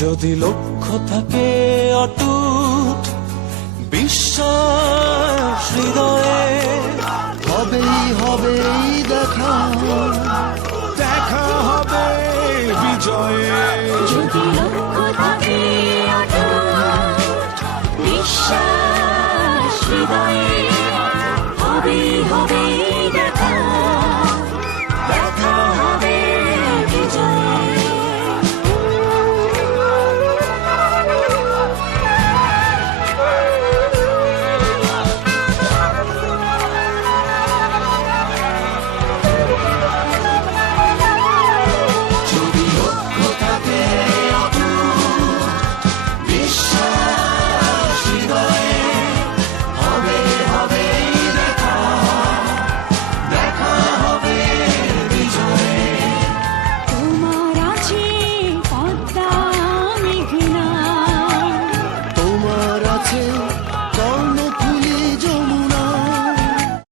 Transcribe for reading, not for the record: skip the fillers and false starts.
যদি লক্ষ্য থাকে অটুট বিশ্বাস হৃদয়ে, হবেই হবেই দেখা, দেখা হবে বিজয়ে। যদি লক্ষ্য থাকে অটুট বিশ্বাস হৃদয়ে, হবেই হবেই দেখা, দেখা হবে বিজয়ে। তোমার আছে পদ্মা মেঘনা, তোমার আছে